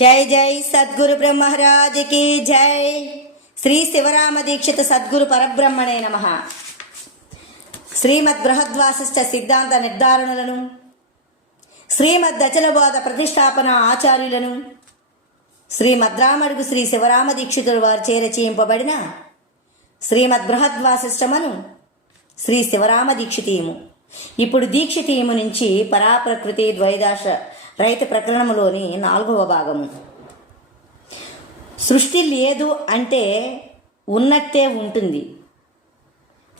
జై జై సద్గురు బ్రహ్మరాజుకి జై. శ్రీ శివరామ దీక్షిత సద్గురు పరబ్రహ్మణే నమ. శ్రీమద్ బృహద్వాసిష్ట సిద్ధాంత నిర్ధారణలను శ్రీమద్ దచలబోధ ప్రతిష్టాపన ఆచార్యులను శ్రీమద్రామడుగు శ్రీ శివరామ దీక్షితులు వారు చేరచయింపబడిన శ్రీమద్ బృహద్వాసిష్టమను శ్రీ శివరామ దీక్షితీయము. ఇప్పుడు దీక్షితీయము నుంచి పరాప్రకృతి ద్వైదాశ రైతు ప్రకరణములోని నాలుగవ భాగము. సృష్టి లేదు అంటే ఉన్నట్టే ఉంటుంది.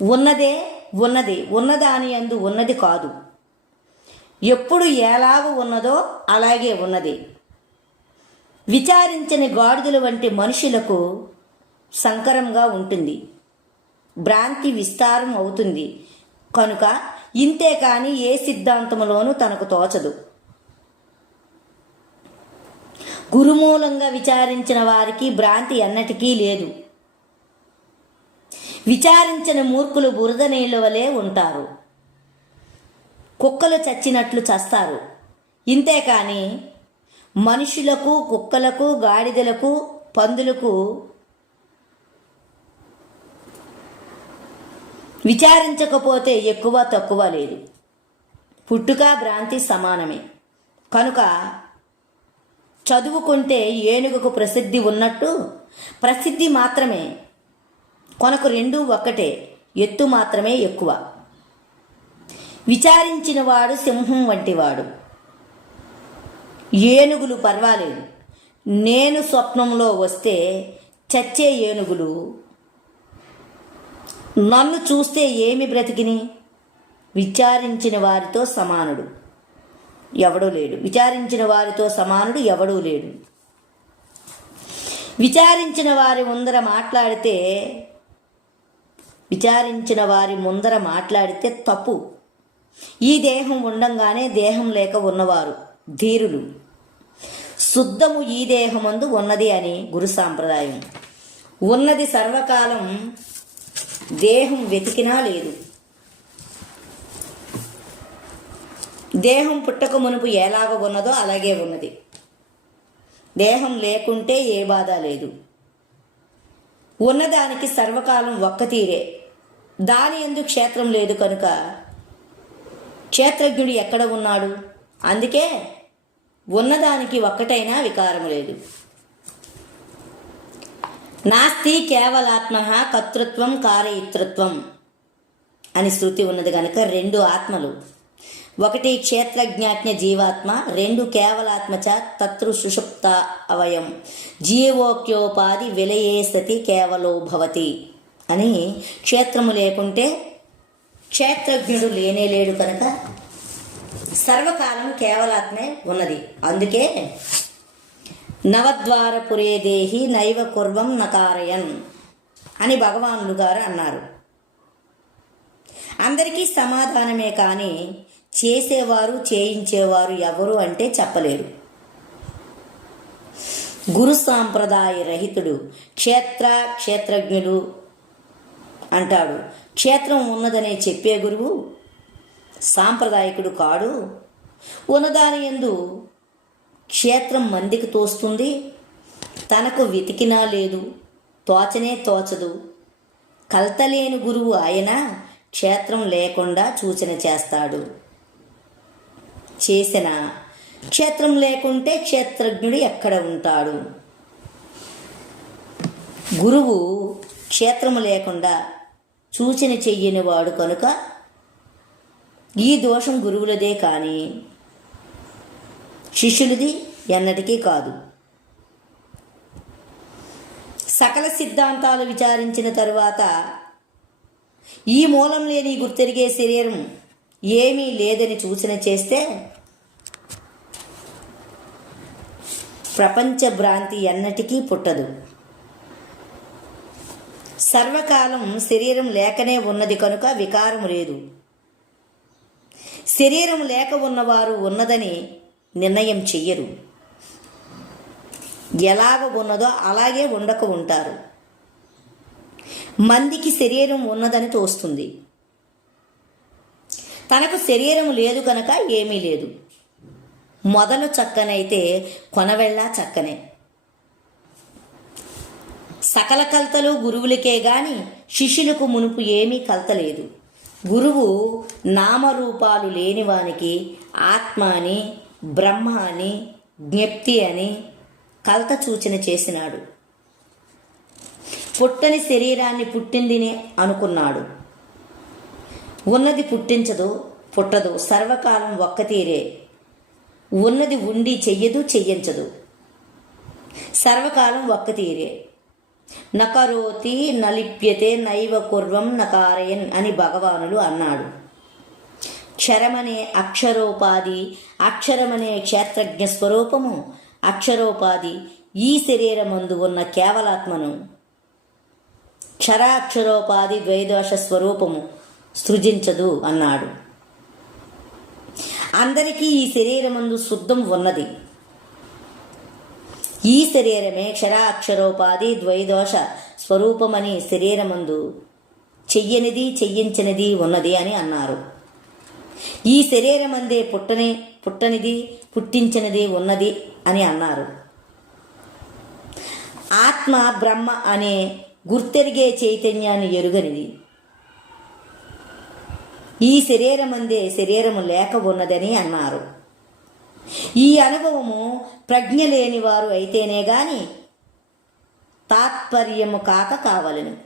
ఉన్నదే ఉన్నది. ఉన్నదాని అందు ఉన్నది కాదు. ఎప్పుడు ఎలాగ ఉన్నదో అలాగే ఉన్నది. విచారించని గాడిదల వంటి మనుషులకు సంకరంగా ఉంటుంది. భ్రాంతి విస్తారం అవుతుంది. కనుక ఇంతే కానీ ఏ సిద్ధాంతములోనూ తనకు తోచదు. గురుమూలంగా విచారించిన వారికి భ్రాంతి ఎన్నటికీ లేదు. విచారించిన మూర్ఖులు బురద నీళ్ళ వలె ఉంటారు. కుక్కలు చచ్చినట్లు చస్తారు. ఇంతేకాని మనుషులకు కుక్కలకు గాడిదలకు పందులకు విచారించకపోతే ఎక్కువ తక్కువ లేదు. పుట్టుక భ్రాంతి సమానమే. కనుక చదువుకుంటే ఏనుగుకు ప్రసిద్ధి ఉన్నట్టు ప్రసిద్ధి మాత్రమే. కొనకు రెండు ఒక్కటే ఎత్తు మాత్రమే ఎక్కువ. విచారించిన వాడు సింహం వంటివాడు. ఏనుగులు పర్వాలేదు. నేను స్వప్నంలో వస్తే చచ్చే ఏనుగులు. నన్ను చూస్తే ఏమి బ్రతికిని? విచారించిన వారితో సమానుడు. ఎవడూ లేడు. విచారించిన వారితో సమానుడు ఎవడూ లేడు. విచారించిన వారి ముందర మాట్లాడితే విచారించిన వారి ముందర మాట్లాడితే తప్పు. ఈ దేహం ఉండంగానే దేహం లేక ఉన్నవారు ధీరులు. శుద్ధము ఈ దేహమందు ఉన్నది అని గురు సాంప్రదాయం. ఉన్నది సర్వకాలం దేహం వెతికినా లేదు. దేహం పుట్టక మునుపు ఎలాగ ఉన్నదో అలాగే ఉన్నది. దేహం లేకుంటే ఏ బాధ లేదు. ఉన్నదానికి సర్వకాలం ఒక్క తీరే. దాని ఎందుకు క్షేత్రం లేదు కనుక క్షేత్రజ్ఞుడు ఎక్కడ ఉన్నాడు? అందుకే ఉన్నదానికి ఒక్కటైనా వికారం లేదు. నాస్తి కేవలాత్మ కర్తృత్వం కారయితృత్వం అని శృతి ఉన్నది కనుక రెండు ఆత్మలు. ఒకటి క్షేత్రజ్ఞాజ్ఞ జీవాత్మ రెండు కేవలాత్మచ తత్రు సుషుప్త అవయం. జీవోక్యోపాధి విలయే సతి కేవలో భవతి అని క్షేత్రము లేకుంటే క్షేత్రజ్ఞుడు లేనే లేడు కనుక సర్వకాలం కేవలాత్మే ఉన్నది. అందుకే నవద్వారపురే దేహి నైవ కుర్వం నకారయన్ అని భగవానుడు గారు అన్నారు. అందరికీ సమాధానమే కానీ చేసేవారు చేయించేవారు ఎవరు అంటే చెప్పలేరు గురు సాంప్రదాయ రహితుడు క్షేత్ర క్షేత్రజ్ఞుడు అంటాడు. క్షేత్రం ఉన్నదనే చెప్పే గురువు సాంప్రదాయకుడు కాడు. ఉన్నదాని ఎందు క్షేత్రం మందికి తోస్తుంది. తనకు వెతికినా లేదు తోచనే తోచదు. కలతలేని గురువు ఆయన క్షేత్రం లేకుండా సూచన చేస్తాడు. చేసిన. క్షేత్రం లేకుంటే క్షేత్రజ్ఞుడు ఎక్కడ ఉంటాడు? గురువు క్షేత్రము లేకుండా సూచన చెయ్యని వాడు కనుక ఈ దోషం గురువులదే కానీ శిష్యులది ఎన్నటికీ కాదు. సకల సిద్ధాంతాలు విచారించిన తరువాత ఈ మూలం లేని గుర్తెరిగే శరీరం ఏమీ లేదని సూచన చేస్తే ప్రపంచ భ్రాంతి ఎన్నటికీ పుట్టదు. సర్వకాలం శరీరం లేకనే ఉన్నది కనుక వికారం లేదు. శరీరం లేక ఉన్నవారు ఉన్నదని నిర్ణయం చెయ్యరు. ఎలాగ ఉన్నదో అలాగే ఉండక ఉంటారు. మందికి శరీరం ఉన్నదని తోస్తుంది. తనకు శరీరం లేదు కనుక ఏమీ లేదు. మొదలు చక్కనైతే కొనవెళ్ళ చక్కనే. సకల కలతలు గురువులకే గాని శిష్యులకు మునుపు ఏమీ కలతలేదు. గురువు నామరూపాలు లేనివానికి ఆత్మ అని బ్రహ్మ అని జ్ఞప్తి అని కలత సూచన చేసినాడు. పుట్టని శరీరాన్ని పుట్టిందిని అనుకున్నాడు. ఉన్నది పుట్టించదు పుట్టదు. సర్వకాలం ఒక్కతీరే. ఉన్నది ఉండి చెయ్యదు చెయ్యించదు. సర్వకాలం ఒక్కతీరే. నకరోతి నలిప్యతే నైవ కుర్వం నకారయన్ అని భగవానులు అన్నాడు. క్షరమనే అక్షరోపాధి అక్షరమనే క్షేత్రజ్ఞ స్వరూపము అక్షరోపాధి ఈ శరీరమందు ఉన్న కేవలాత్మను. క్షరాక్షరోపాధి ద్వైదోష స్వరూపము సృజించదు అన్నాడు. అందరికీ ఈ శరీరమందు శుద్ధం ఉన్నది. ఈ శరీరమే క్షరాక్షరోపాధి ద్వైదోష స్వరూపమని శరీరమందు చెయ్యనిది చెయ్యించనిది ఉన్నది అని అన్నారు. ఈ శరీరమందే పుట్టని పుట్టనిది పుట్టించనిది ఉన్నది అని అన్నారు. ఆత్మ బ్రహ్మ అనే గుర్తెరిగే చైతన్యాన్ని ఎరుగనిది. ఈ శరీరమందే శరీరము లేక ఉన్నదని అన్నారు. ఈ అనుభవము ప్రజ్ఞ లేని వారు అయితేనే గాని తాత్పర్యము కాక కావలను.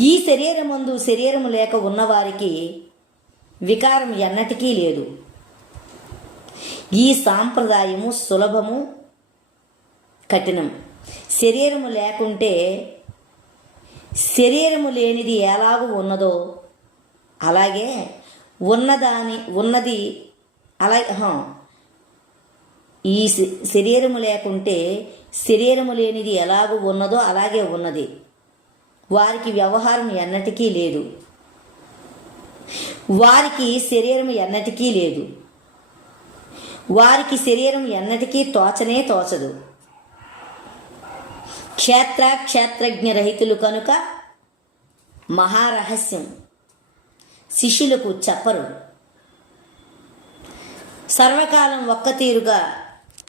ఈ శరీరమందు శరీరము లేక ఉన్నవారికి వికారం ఎన్నటికీ లేదు. ఈ సాంప్రదాయము సులభము కఠినం. శరీరము లేకుంటే శరీరము లేనిది ఎలాగూ ఉన్నదో అలాగే ఉన్నదాని ఉన్నది అలా ఈ శరీరము లేకుంటే శరీరము లేనిది ఎలాగూ ఉన్నదో అలాగే ఉన్నది. వారికి వ్యవహారం ఎన్నటికీ లేదు. వారికి శరీరం ఎన్నటికీ లేదు. వారికి శరీరం ఎన్నటికీ తోచనే తోచదు. క్షేత్ర క్షేత్రజ్ఞ రహితులు కనుక మహారహస్యం. శిష్యులకు చెప్పరు. సర్వకాలం ఒక్కతీరుగా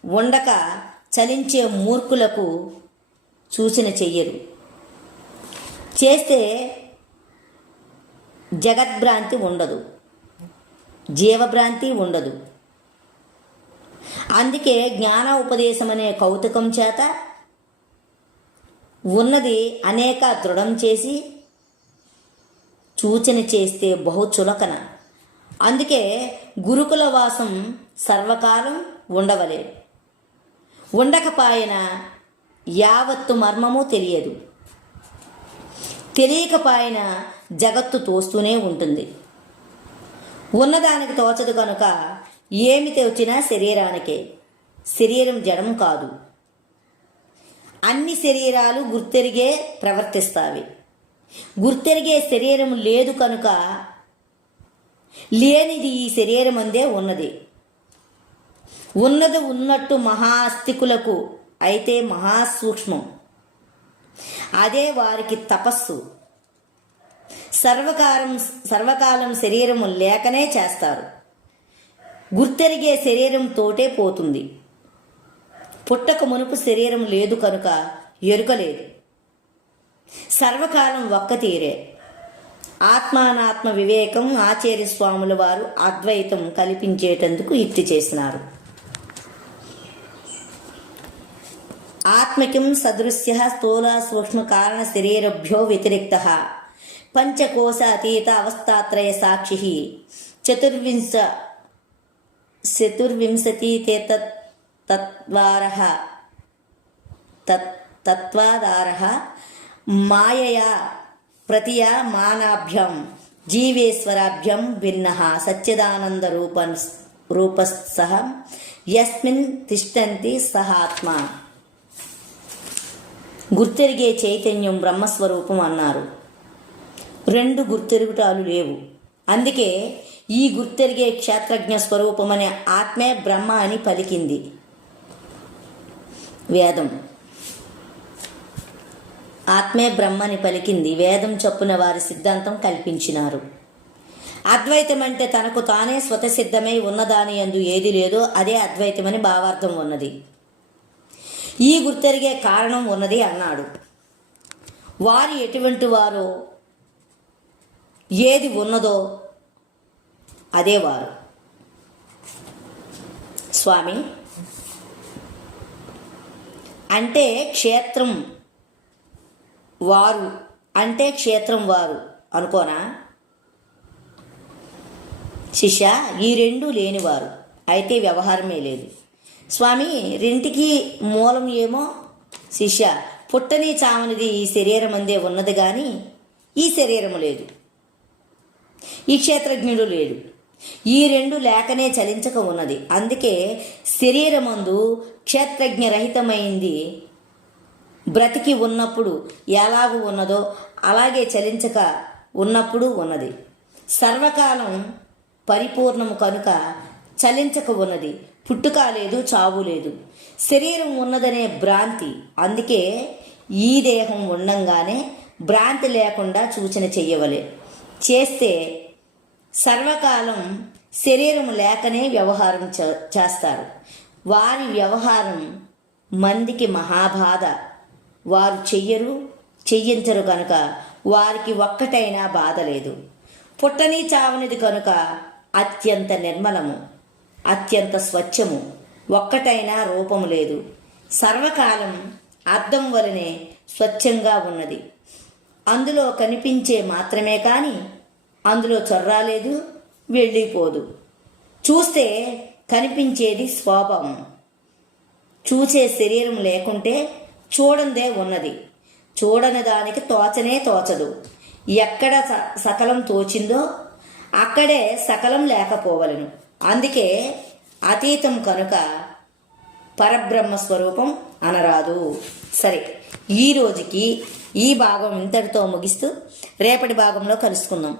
ఉండక చలించే మూర్ఖులకు సూచన చెయ్యరు. చేస్తే జగద్భ్రాంతి ఉండదు. జీవభ్రాంతి ఉండదు. అందుకే జ్ఞాన ఉపదేశం అనే కౌతుకం చేత ఉన్నది అనేక దృఢం చేసి సూచన చేస్తే బహు చులకన. అందుకే గురుకుల వాసం సర్వకాలం ఉండవలే ఉండకపాయన యావత్తు మర్మము తెలియదు. తెలియకపాయన జగత్తు తోస్తూనే ఉంటుంది. ఉన్నదానికి తోచదు కనుక ఏమి తెచ్చినా శరీరానికే. శరీరం జడం కాదు. అన్ని శరీరాలు గుర్తెరిగే ప్రవర్తిస్తావి. గుర్తెరిగే శరీరం లేదు కనుక లేనిది ఈ శరీరం అందే ఉన్నది. ఉన్నది ఉన్నట్టు మహాస్తికులకు అయితే మహాసూక్ష్మం. అదే వారికి తపస్సు. సర్వకాలం సర్వకాలం శరీరము లేకనే చేస్తారు. గుర్తెరిగే శరీరం తోటే పోతుంది. పుట్టక మునుపు శరీరం లేదు కనుక ఎరుక లేదు. సర్వకాలం ఒక్క తీరే. ఆత్మానాత్మ వివేకం ఆచార్య స్వాముల వారు అద్వైతం కల్పించేటందుకు ఇట్టి చేసినారు. ఆత్మకిం సదృశ్య స్థూల సూక్ష్మ కారణ శరీరభ్యో వ్యతిరిక్త. పంచకోశ అతీత అవస్థాత్రయ సాక్షి. చతుర్వింశ చతుర్వింశతి తత్వార తత్వాదార. మాయయ ప్రతియా మానాభ్యం జీవేశ్వరాభ్యం భిన్న సచ్చిదానంద రూప రూపసహ యస్మిన్ తిష్టంతి సహాత్మ గుర్తెరిగే చైతన్యం బ్రహ్మస్వరూపం అన్నారు. రెండు గుర్తెరుగుటాలు లేవు. అందుకే ఈ గుర్తెరిగే క్షేత్రజ్ఞ స్వరూపం అనే ఆత్మే బ్రహ్మ అని పలికింది. వేదం. ఆత్మే బ్రహ్మని పలికింది. వేదం చొప్పున వారి సిద్ధాంతం కల్పించినారు. అద్వైతం అంటే తనకు తానే స్వతసిద్ధమై ఉన్నదాని ఎందు ఏది లేదో అదే అద్వైతమని భావార్థం ఉన్నది. ఈ గుర్తెరిగే కారణం ఉన్నది అన్నాడు. వారు ఎటువంటి వారో ఏది ఉన్నదో అదే వారు. స్వామి అంటే క్షేత్రం వారు అంటే క్షేత్రం వారు. అనుకోనా? శిష్య ఈ రెండు లేనివారు. అయితే వ్యవహారమే లేదు. స్వామి రెంటికి మూలం ఏమో? శిష్య పుట్టని చావనిది ఈ శరీరం అందే ఉన్నది కానీ ఈ శరీరము లేదు. ఈ క్షేత్రజ్ఞుడు లేడు. ఈ రెండు లేకనే చలించక ఉన్నది. అందుకే శరీరమందు క్షేత్రజ్ఞ రహితమైంది బ్రతికి ఉన్నప్పుడు ఎలాగూ ఉన్నదో అలాగే చలించక ఉన్నప్పుడు ఉన్నది. సర్వకాలం పరిపూర్ణము కనుక చలించక ఉన్నది. పుట్టుక లేదు చావు లేదు. శరీరం ఉన్నదనే భ్రాంతి. అందుకే ఈ దేహం ఉండంగానే భ్రాంతి లేకుండా సూచన చెయ్యవలే. చేస్తే సర్వకాలం శరీరం లేకనే వ్యవహారం చే- చేస్తారు. వారి వ్యవహారం మందికి మహాబాధ. వారు చెయ్యరు చెయ్యించరు కనుక వారికి ఒక్కటైనా బాధ లేదు. పుట్టని చావనిది కనుక అత్యంత నిర్మలము అత్యంత స్వచ్ఛము ఒక్కటైనా రూపము లేదు. సర్వకాలం అర్థం వలనే స్వచ్ఛంగా ఉన్నది. అందులో కనిపించే మాత్రమే కానీ అందులో చొర్రాలేదు వెళ్ళిపోదు. చూస్తే కనిపించేది స్వభావం. చూసే శరీరం లేకుంటే చూడందే ఉన్నది. చూడని దానికి తోచనే తోచదు. ఎక్కడ స- సకలం తోచిందో అక్కడే సకలం లేకపోవలను. అందుకే అతీతం కనుక పరబ్రహ్మ స్వరూపం అనరాదు. సరే ఈ రోజుకి ఈ భాగం ఇంతటితో ముగిస్తూ రేపటి భాగంలో కలుసుకుందాం.